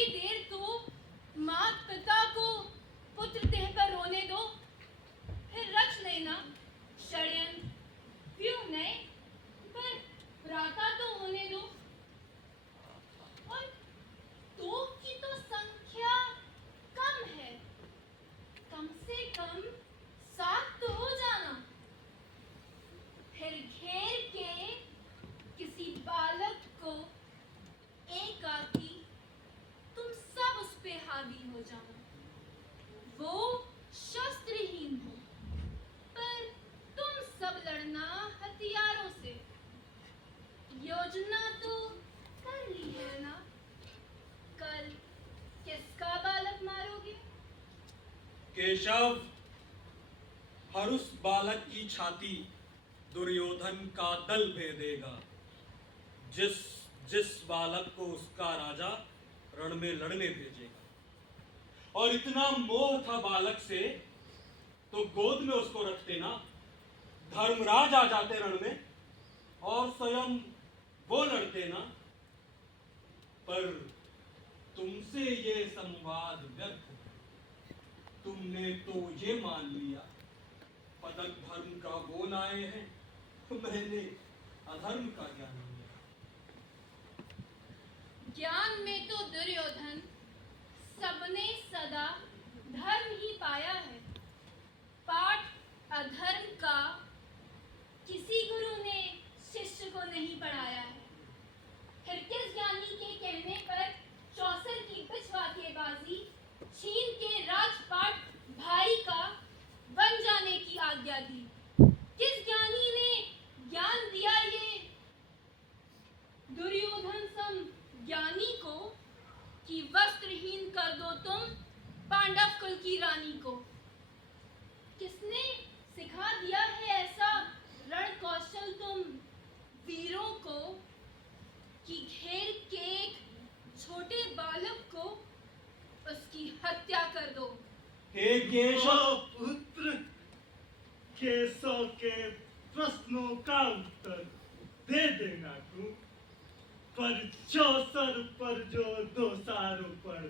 थोड़ी देर तो मात पिता को पुत्र देह पर रोने दो, फिर रच लेना षड्यंत्र। क्यों नहीं, पर भ्राता तो होने दो। और दो की तो संख्या कम है, कम से कम 7 तो हो जाना। फिर घेर के किसी बालक को एकाकी तुम सब उस पे हावी हो जाना। वो शस्त्रहीन हो, पर तुम सब लड़ना हथियारों से। योजना तो कर ली है ना? कल किसका बालक मारोगे? केशव, हर उस बालक की छाती दुर्योधन का दल भेदेगा, जिस जिस बालक को उसका राजा रण में लड़ने भेजेगा। और इतना मोह था बालक से तो गोद में उसको रखते ना, धर्मराज आ जाते रण में और स्वयं वो लड़ते ना। पर तुमसे ये संवाद व्यर्थ है। तुमने तो ये मान लिया पदक धर्म का वो लाए हैं, मैंने अधर्म का ज्ञान लिया। ज्ञान में तो दुर्योधन सबने सदा धर्म ही पाया है। पाठ अधर्म का किसी गुरु ने शिष्य को नहीं पढ़ाया है। फिर किस ज्ञानी के कहने पर चौसर की बिछवाकेबाजी छीन के राजपाट भाई का बन जाने की आज्ञा दी? किस ज्ञानी ने ज्ञान दिया ये दुर्योधन सम ज्ञानी को कि वस्त्रहीन कर दो तुम पांडव कुल की रानी को? किसने सिखा दिया है ऐसा रण कौशल तुम वीरों को कि घेर के एक छोटे बालक को उसकी हत्या कर दो? हे केशव, पुत्र, केशव के प्रश्नों का उत्तर दे देना तू। पर चौसर पर जो दोषारोपण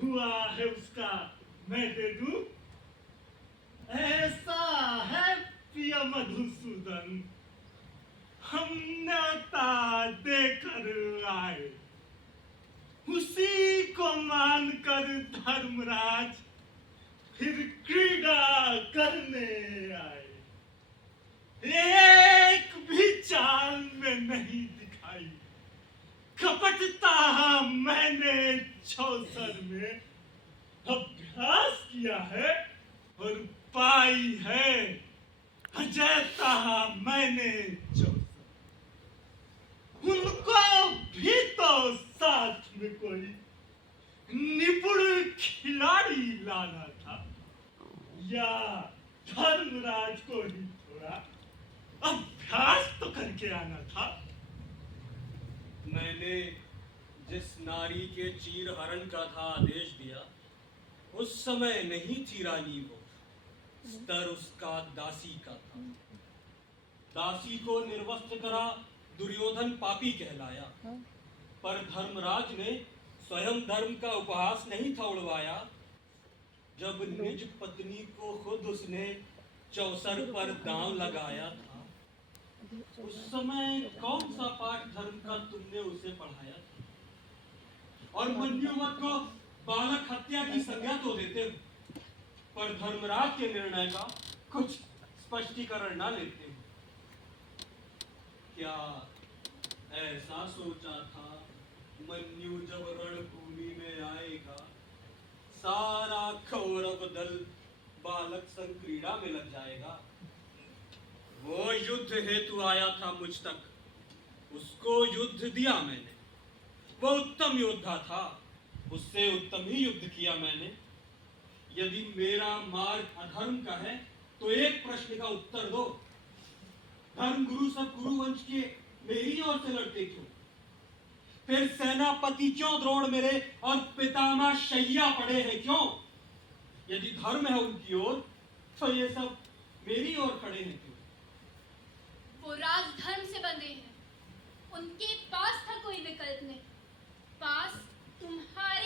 हुआ है उसका मैं दे दूं? ऐसा है प्रिय मधुसूदन, हम न्योता देकर आए, उसी को मानकर धर्मराज फिर क्रीड़ा करने आए। एक भी चाल में नहीं दिखाई कपटता मैंने चौसर में अभ्यास किया है और पाई है अजयता मैंने चौसर। उनको भी तो साथ में कोई निपुण खिलाड़ी लाना था, या धर्मराज को ही थोड़ा अभ्यास तो करके आना था। मैंने जिस नारी के चीर हरण का था आदेश दिया, उस समय नहीं थी रानी वो, स्तर उसका दासी का था। दासी को निर्वस्त्र करा दुर्योधन पापी कहलाया, पर धर्मराज ने स्वयं धर्म का उपहास नहीं था उड़वाया। जब निज पत्नी को खुद उसने चौसर पर दांव लगाया था, उस समय कौन सा पाठ धर्म का तुमने उसे पढ़ाया था? और मन्युवत को बालक हत्या की संज्ञा तो देते हो, पर धर्मराज के निर्णय का कुछ स्पष्टीकरण ना लेते हो। क्या ऐसा सोचा था मन्यु जब रणभूमि में आएगा, सारा कौरव दल बालक संग क्रीड़ा में लग जाएगा? वो युद्ध हेतु आया था मुझ तक, उसको युद्ध दिया मैंने। वो उत्तम योद्धा था, उससे उत्तम ही युद्ध किया मैंने। यदि मेरा मार्ग अधर्म का है तो एक प्रश्न का उत्तर दो, धर्म गुरु सब गुरु वंश के मेरी ओर से लड़ते क्यों? फिर सेनापति क्यों द्रोण मेरे और पितामह शैया पड़े हैं क्यों? यदि धर्म है उनकी ओर तो ये सब मेरी ओर खड़े हैं क्यों? वो राजधर्म से बंधे हैं, उनके पास था कोई विकल्प नहीं। पास तुम्हारे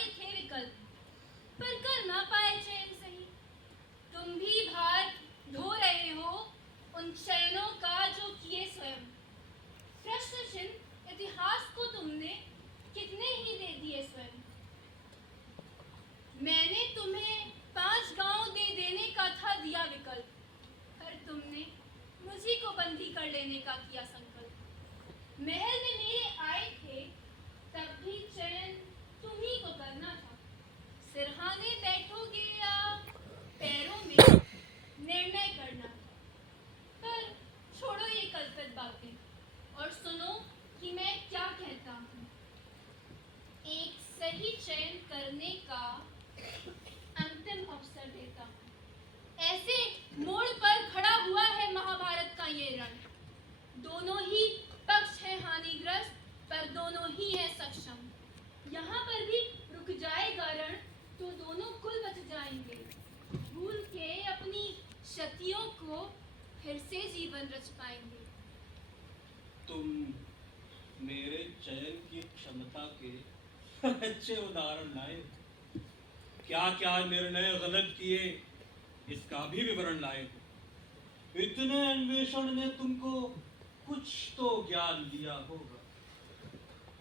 बंदी कर लेने का किया संकल्प। महल में मेरे आए थे तब भी चयन तुम्ही को करना था। सिरहाने बैठोगे या पैरों में निर्णय करना था। पर छोड़ो ये कल्पित बातें और सुनो कि मैं क्या कहता हूँ। एक सही चयन करने का अंतिम अवसर देता हूँ। ऐसे मोड़ पर खड़ा हुआ है महाभारत का ये रण। दोनों ही पक्ष है हानिग्रस्त, पर दोनों ही है सक्षम। यहाँ पर भी रुक जाएगा रण तो दोनों कुल बच जाएंगे। भूल के अपनी क्षतियों को फिर से जीवन रच पाएंगे। तुम मेरे चयन की क्षमता के अच्छे उदाहरण लाए। क्या क्या निर्णय गलत किए इसका भी विवरण लाए हो। इतने अन्वेषण ने तुमको कुछ तो ज्ञान दिया होगा।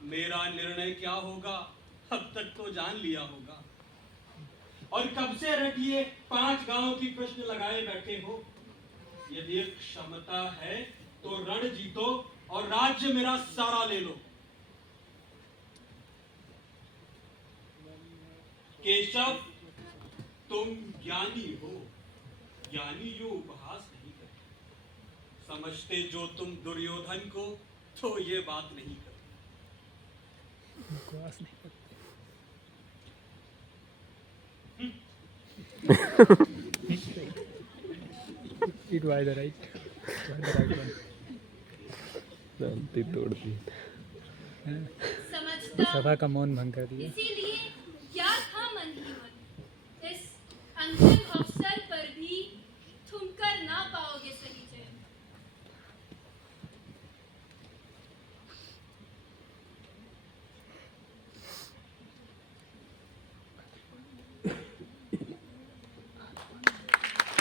मेरा निर्णय क्या होगा अब तक तो जान लिया होगा। और कब से रटिए 5 गांव की प्रश्न लगाए बैठे हो। यदि क्षमता है तो रण जीतो और राज्य मेरा सारा ले लो। केशव, तुम ज्ञानी हो। ज्ञानी यो उपहास नहीं करते। समझते जो तुम दुर्योधन को तो ये बात नहीं करते। It was the right one. शांति तोड़ दी। समझता सभा का मौन भंग कर दिया। इसीलिए